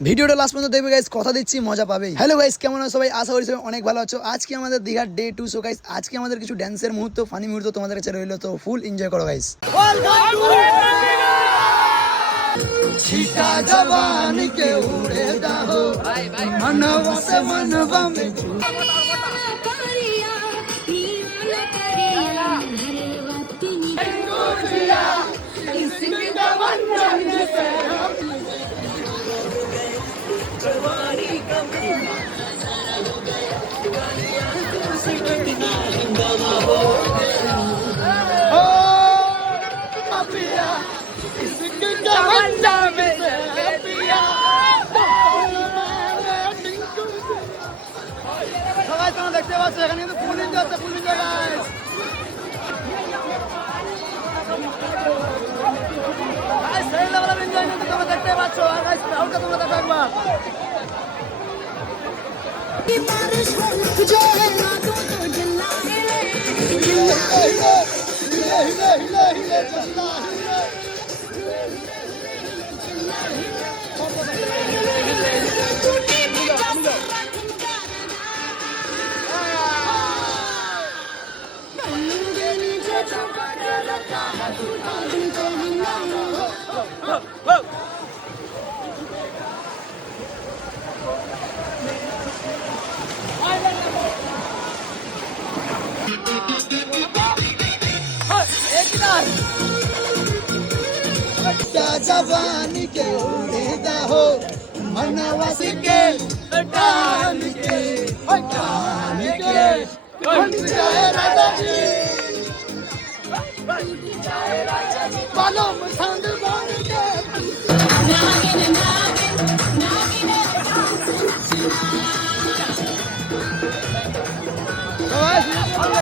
ভিডিওটা লাস্ট পর্যন্ত দেখবে গাইস, কথা দিচ্ছি মজা পাবে। হ্যালো গাইস, কেমন আছো সবাই? আশা করি সবাই অনেক ভালো আছো। আজকে আমাদের দীঘার ডে 2। সো গাইস, আজকে আমাদের কিছু ড্যান্সের মুহূর্ত, ফানি মুহূর্ত তোমাদের কাছে রইলো, তো ফুল এনজয় করো গাইস। छिटा जवानी के उड़े दाहो मनवा से मनवा में সবাই তোমরা দেখতে পাচ্ছ এখানে কিন্তু ফুল এনজয় হচ্ছে, ফুল এনজয় গাইস। গাইস সেই লেভেলের এনজয় কিন্তু তোমরা দেখতে পাচ্ছ। আর গাইস ক্রাউডটা তোমরা দেখো একবার। जवानी के उड़ेदा हो मनवा से के टान के बन जाए राजा जी बालों में छांद बांध के